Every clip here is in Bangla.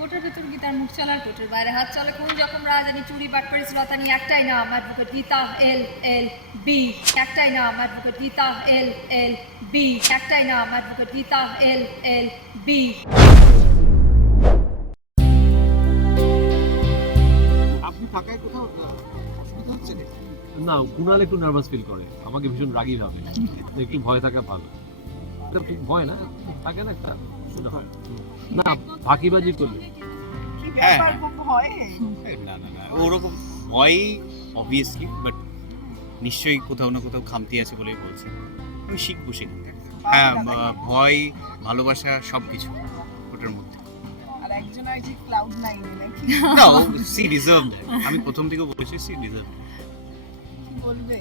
কোটের ভেতর গীতার মুখ চলার কোটের বাইরে হাত চলে? কোন যখন রাজানি চুরি বাট করে শ্রোতানি একটাই নাম advocate Gita L L B. একটাই নাম advocate Gita L L B. একটাই নাম advocate Gita L L B. আপনি কোথাও অসুবিধা হচ্ছে না কুণাল একটু নার্ভাস ফিল করে। আমাকে ভীষণ রাগী ভাবে। একটু ভয় থাকা ভালো। ঠিক ভয় না? থাকে না একটা? না ফাঁকিবাজি করলে। হ্যাঁ। ভয়ে? না না না ওরকম ভয়ই অবভিয়াসলি বাট নিশ্চয়ই কোথাও না কোথাও খামতি আছে বলেই বলছি। আমি শিখব সেখান থেকে হ্যাঁ ভয় ভালোবাসা সব কিছু ওটার মধ্যে। আমি প্রথম থেকে বলেছি সি ডিজার্ভ বলবে?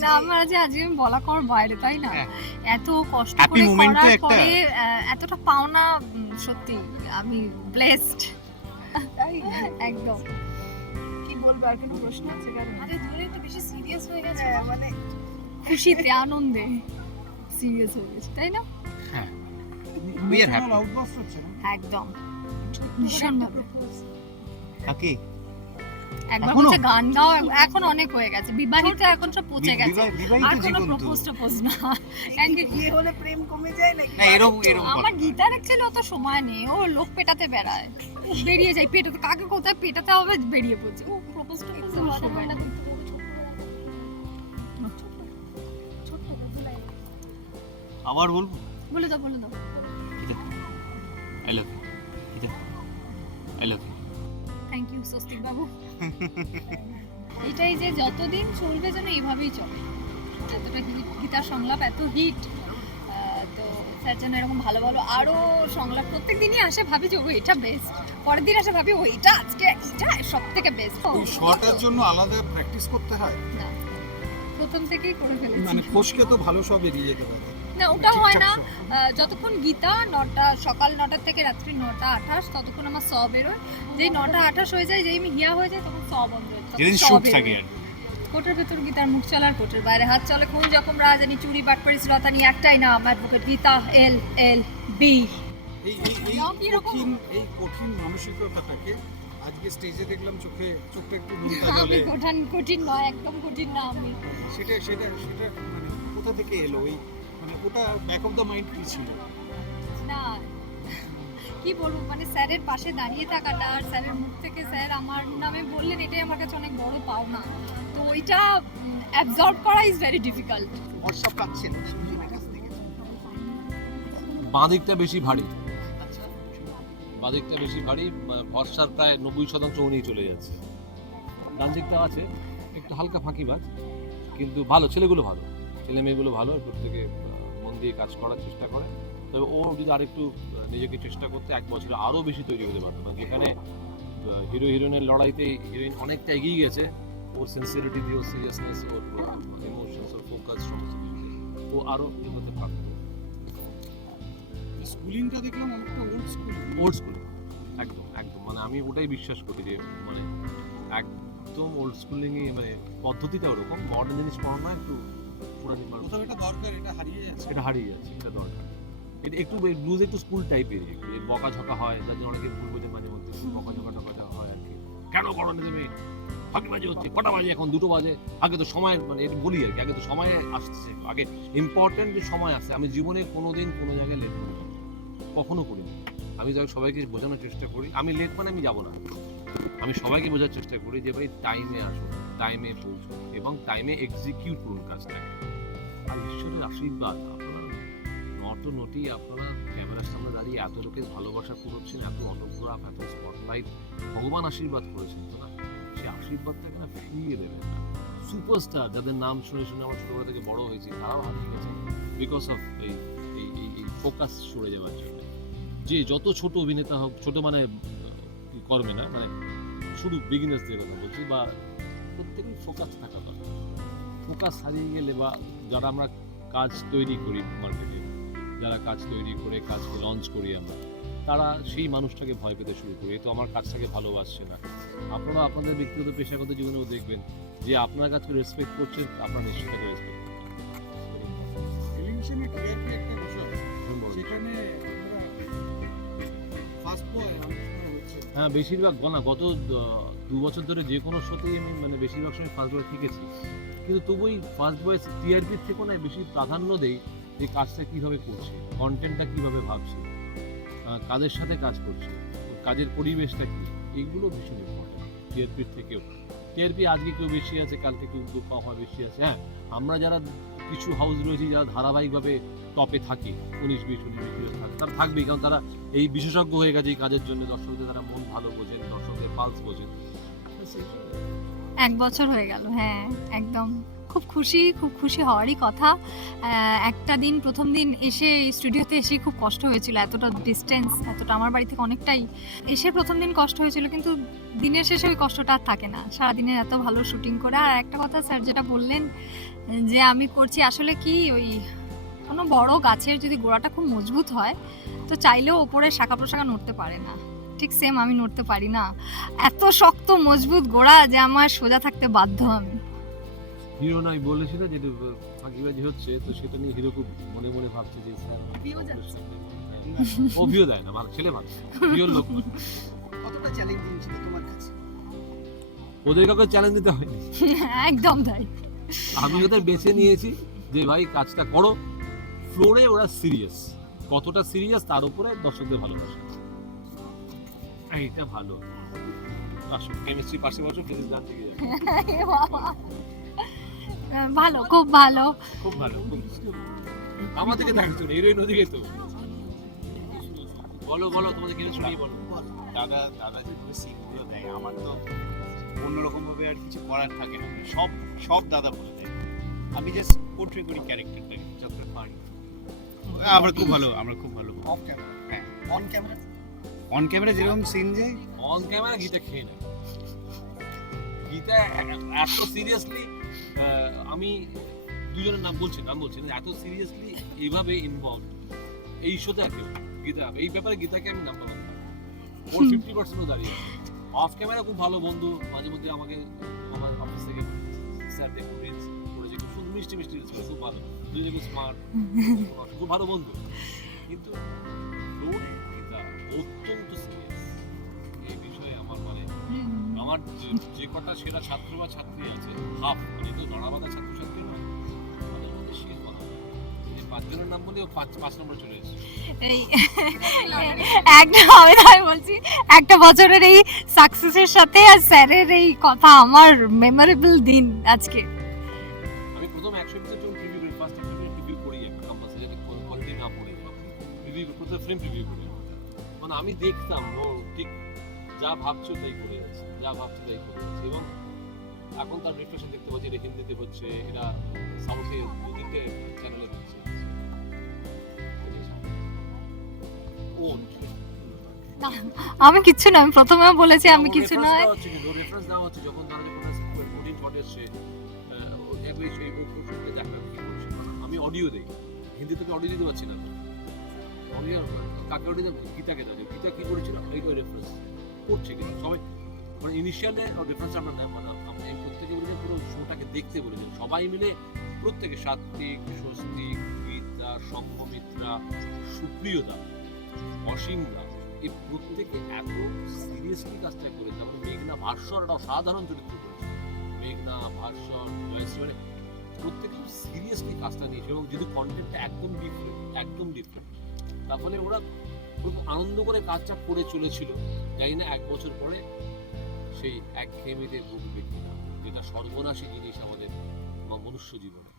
না আমার যে আজকে আমি বলা কর বাইরে তাই না? হ্যাঁ। এত কষ্ট করে করার পরে এতটা পাওনা সত্যি আমি ব্লেসড তাই? একদম। কি বলবে? আর কোনো প্রশ্ন আছে কারণ আরে ধরে একটু বেশি সিরিয়াস হয়ে গেছে। হ্যাঁ, মানে খুশিতে আনন্দে সিরিয়াস হয়ে গেছে তাই না? হ্যাঁ। উই আর হ্যাপি একদম। ভীষণ ভাবে কাকে? একবার এখনও? গান গাও এখন অনেক হয়ে গেছে। বিবাহিত এখন সব পচে গেছে। বিবাহ- আর বিবাহিত কোনো জীবন তো। প্রপোজ টপোজ না। এই কি বিয়ে হলে প্রেম কমে যায় নাকি? না এরকম এরকম আমার কথা। অ্যাকচুয়ালি অত সময় নেই। ও লোক পেটাতে বেড়ায়। বেরিয়ে যায়। পেটাতে কাকে কোথায় পেটাতে হবে বেরিয়ে পড়ছে। ও প্রপোজ টপোজ সময় না আবার বলব? বলে দাও বলে দাও। I love you I love you Swastik বাবু এটাই যে যতদিন চলবে যেন এইভাবেই চলে। এতটা গীতার সংলাপ এত হিট। তো স্যার যেন এরকম ভালো ভালো আরও সংলাপ প্রত্যেক দিনই আসে ভাবি যে ও এটা বেস্ট পরের দিন আসে ভাবি ও এটা আজকে এটা সব থেকে বেস্ট শটার জন্য আলাদা প্র্যাকটিস করতে হয়? না প্রথম থেকেই করে ফেলেছি। মানে ফসকে তো ভালো সব এড়িয়ে যেতে পারে। না ওটা হয় না। যতক্ষণ গীতা নটা সকাল নটা থেকে রাত্রি নটা আঠাশ ততক্ষণ আমার স বেরোয়। যেই নটা আঠাশ হয়ে যায় যেই আমি হিয়া হয়ে যায় তখন স বন্ধ হয়ে যায়। কোটের ভেতর গীতার মুখ চলার কোটের বাইরে হাত চলে। কোন যখন রাজানি চুরি বাট করে শ্রোতানি একটাই নাম advocate Gita L L B. এই? কঠিন এই কঠিন মানসিকতাটাকে আজকে স্টেজে দেখলাম চোখে চোখটা একটু আমি কঠিন কঠিন নয় একদম কঠিন না আমি সেটা সেটা সেটা মানে কোথা থেকে এলো ওই মানে ওটা ব্যাক অফ দ্য মাইন্ড কি ছিল? না কি বলব মানে স্যারের পাশে দাঁড়িয়ে থাকাটা আর স্যারের মুখ থেকে স্যার আমার নামে বললেন এটাই আমার কাছে অনেক বড় পাওনা। তো ওইটা অ্যাবজর্ব করা ইজ ভেরি ডিফিকাল্ট বর্ষা পাচ্ছেন বাঁ দিকটা বেশি ভারী। আচ্ছা। বাঁ দিকটা বেশি ভারী আহ, ভরসার প্রায় নব্বই শতাংশ উনিই চলে যাচ্ছে। ডান দিকটা আছে একটু হালকা ফাঁকিবাজ কিন্তু ভালো ছেলেগুলো ভালো। ছেলে মেয়েগুলো ভালো প্রত্যেকে দিয়ে কাজ করার চেষ্টা করে। তবে ও যদি আরেকটু নিজেকে চেষ্টা করতে এক বছরে আরও বেশি তৈরি হতে পারতো। না যেখানে হিরো হিরোইনের লড়াইতে হিরোইন অনেকটা এগিয়ে গেছে ওর সেন্সিটিভিটি দিয়ে ওর সিরিয়াসনেস ওর ইমোশনস ওর ফোকাস সমস্ত কিছু ও আরও এগোতে পারতো। স্কুলিংটা দেখলাম অনেকটা ওল্ড স্কুল ওল্ড স্কুল একদম একদম। মানে আমি ওটাই বিশ্বাস করি যে মানে একদম ওল্ড স্কুলিংয়ে মানে পদ্ধতিটা ওরকম মডার্ন জিনিস পড়ানো একটু পুরানি মানুষ কোথাও এটা দরকার এটা হারিয়ে যাচ্ছে। এটা হারিয়ে যাচ্ছে এটা দরকার। এটা একটু ব্লুজ একটু স্কুল টাইপের একটু বকা ঝকা হয় যার জন্য অনেকে ভুল বোঝে মাঝে মধ্যে বকা ঝকা টকা ঝকা হয় আর কি। কেন করো না তুমি ফাঁকি বাজে হচ্ছে? কটা বাজে এখন? দুটো বাজে? আগে তো সময় মানে এটা বলি আর কি আগে তো সময়ে আসছে। আগে ইম্পর্টেন্ট যে সময় আসছে আমি জীবনে কোনোদিন কোনো জায়গায় লেট করি কখনো করি না আমি যাই সবাইকে বোঝানোর চেষ্টা করি। আমি লেট মানে আমি যাব না। আমি সবাইকে বোঝার চেষ্টা করি যে ভাই টাইমে আসুন টাইমে পৌঁছুন এবং টাইমে এক্সিকিউট করুন কাজটাকে। আর ঈশ্বরের আশীর্বাদ আপনারা নট নটি আপনারা ক্যামেরার সামনে দাঁড়িয়ে এত লোকের ভালোবাসা কুড়োচ্ছেন এত অটোগ্রাফ এত স্পটলাইট ভগবান আশীর্বাদ করেছেন তো না? সেই আশীর্বাদটাকে না ফিরিয়ে দেবেন না। সুপারস্টার যাদের নাম শুনে শুনে আমার ছোটবেলা থেকে বড় হয়েছি তারাও হারিয়ে গেছে বিকজ অফ এই এই এই ফোকাস সরে যাওয়ার জন্য। যে যত ছোট অভিনেতা হোক ছোট মানে আহ, কি করবে না? মানে শুধু বিগিনার্সদের কথা বলছি বা প্রত্যেকেই ফোকাস থাকা দরকার। ফোকাস হারিয়ে গেলে বা যারা আমরা কাজ তৈরি করি মার্কেটে যারা কাজ তৈরি করে কাজকে লঞ্চ করি আমরা তারা সেই মানুষটাকে ভয় পেতে শুরু করে। তো আমার কাজটাকে ভালোবাসছে না। আপনারা আপনাদের ব্যক্তিগত পেশাগত জীবনেও দেখবেন যে আপনার কাছে রেসপেক্ট করছেন আপনার নিশ্চয়ই তাকে রেসপেক্ট টেলিভিশনে টিআরপি একটা বিষয়। সেখানে ফার্স্ট বয় অনেক সময় হচ্ছে হ্যাঁ বেশিরভাগ গনা গত দু বছর ধরে যে কোনো শোতেই আমি মানে বেশিরভাগ সময় ফার্স্ট বয় থেকেছি। কিন্তু তবুই ফার্স্ট বয় টিআরপির থেকেও না বেশি প্রাধান্য দেই যে কাজটা কীভাবে করছে কন্টেন্টটা কীভাবে ভাবছে কাদের সাথে কাজ করছে, কাজের পরিবেশটা কি, এগুলো ভীষণ ইম্পর্টেন্ট টিআরপির থেকেও। টিআরপি আজকে কেউ বেশি আছে, কালকে কেউ দু পাওয়া বেশি আছে। হ্যাঁ আমরা যারা কিছু হাউস রয়েছে, যারা ধারাবাহিকভাবে টপে থাকি, উনিশ, বিশ উনিশ, বিশ থাকে তারা থাকবেই। কারণ তারা এই বিশেষজ্ঞ হয়ে গেছে এই কাজের জন্য। দর্শকদের তারা মন ভালো বোঝেন, দর্শকদের পালস বোঝেন। এক বছর হয়ে গেল হ্যাঁ একদম। খুব খুশি খুব খুশি হওয়ারই কথা। একটা দিন, প্রথম দিন এসে স্টুডিওতে এসে খুব কষ্ট হয়েছিল, এতটা ডিস্টেন্স এতটা আমার বাড়ি থেকে অনেকটাই। এসে প্রথম দিন কষ্ট হয়েছিল, কিন্তু দিনের শেষে ওই কষ্টটা আর থাকে না। সারাদিনের এত ভালো শুটিং করে। আর একটা কথা স্যার যেটা বললেন, যে আমি করছি আসলে কি, ওই কোনো বড় গাছের যদি গোড়াটা খুব মজবুত হয়, তো চাইলেও ওপরে শাখা প্রশাখা নড়তে পারে না। ঠিক সেম আমি নড়তে পারি না। এত শক্ত মজবুত গোড়া যে আমার সোজা থাকতে বাধ্য আমি। হিরো নয় বলেছিল যে ফাঁকিবাজি হচ্ছে তো সেটা নিয়ে হিরো খুব মনে মনে ভাবছে যে স্যার দেয় না ভালো ছেলে ভালো হিরোর লোক। কতটা চ্যালেঞ্জিং ছিল তোমার কাছে? ওদের কাউকে চ্যালেঞ্জ দিতে হয়নি। একদম তাই। আমি ওদের বেছে নিয়েছি যে ভাই কাজটা করো। ফ্লোরে ওরা সিরিয়াস কতটা সিরিয়াস তার উপরে দর্শকদের ভালোবাসা। এইটা ভালো। আসো কেমিস্ট্রি পাশে বসো ফিজিক্স থেকে যাবে ভালো খুব ভালো। খুব ভালো খুব আমার দিকে থাকছো না হিরোইন ওদিকে তো। বলো বলো তোমাদের কেমিস্ট্রি বলো। দাদা দাদা যেভাবে সিনগুলো দেয় আমার তো অন্যরকম ভাবে আর কিছু করার থাকে না। সব সব দাদা বলে দেয়। আমি জাস্ট পোর্ট্রে করি ক্যারেক্টারটাকে যতটা পারি। আমরা খুব ভালো আমরা খুব ভালো। অফ ক্যামেরা হ্যাঁ। অন ক্যামেরা অন ক্যামেরা যেরকম সিন যায় অন ক্যামেরা গীতা খেয়ে নেয়। গীতা এত সিরিয়াসলি আমি দুজনের নাম বলছি নাম বলছি এত সিরিয়াসলি এইভাবে ইনভলভ এই শোতে আর না। গীতা এই ব্যাপারে গীতাকে আমি নাম ওয়ান ওর ফিফটি পার্সেন্টও দাঁড়িয়ে অফ ক্যামেরা খুব ভালো বন্ধু মাঝে মধ্যে আমাকে আমার অফিস থেকে স্যার দেখুন রিলস করেছে খুব সুন্দর মিষ্টি মিষ্টি রিলস করে খুব ভালো। দুজনে খুব স্মার্ট খুব ভালো বন্ধু। কিন্তু আমার যে- কটা সেরা ছাত্র বা ছাত্রী আছে হাফ মানে তো নড়াবাদা ছাত্রছাত্রী নয় তাদের মধ্যে পাঁচজনের নাম পাঁচ পাঁচ নম্বর চলে এসেছে। এই একটা আমি বলছি একটা বছরের এই সাকসেসের সাথে আর স্যারের এই কথা আমার মেমোরেবল দিন আজকে। আমি প্রথম একশো যখন রিভিউ করি ফার্স্ট রিভিউ করি একটা কম্পালসারি যাতে কোয়ালিটি না পড়ে রিভিউ ফিল্ম রিভিউ করি। মানে আমি দেখতাম যা ভাবছ তাই করে যাচ্ছে যা ভাবছ তাই করে যাচ্ছে। এবং এখন তার রিফ্লেকশন দেখতে পাচ্ছি এটা হিন্দিতে হচ্ছে এটা সাউথে দু তিনটে চ্যানেলে হচ্ছে। কোন আমি কিচ্ছু না আমি প্রথমেও বলেছি আমি কিছু নয়। রেফারেন্স দেওয়া হচ্ছে যখন তারা যখন কঠিন শট এসছে আমি অডিও দেই। হিন্দিতে আমি অডিও দিতে পারছি না। অডিও কাকে অডিও দেবো? গীতাকে দেবো। গীতা কি করেছিল? এইটা রেফারেন্স করছে কিন্তু সবাই মানে ইনিশিয়ালে রেফারেন্স আমরা নেই মানে আমরা এই প্রত্যেকে বলেছেন পুরো শোটাকে দেখতে বলেছেন সবাই মিলে প্রত্যেকে সাত্বিক স্বস্তিক গীতা সংঘমিত্রা সুপ্রিয়তা অসীমরা এই প্রত্যেকে এত সিরিয়াসলি কাজটা করেছে। আমরা মেঘনা ভাস্বর একটা অসাধারণ চরিত্র করেছে। মেঘনা ভাস্বর জয়শ্রী মানে প্রত্যেকে সিরিয়াসলি কাজটা নিয়েছে এবং যদি কন্টেন্টটা একদম ডিফারেন্ট একদম ডিফারেন্ট তার ফলে ওরা খুব আনন্দ করে কাজটা করে চলেছিল। জানি না, এক বছর পরে সেই এক ঘেমেতে ভুগবে কিনা, যেটা সর্বনাশী জিনিস আমাদের মনুষ্য জীবনে।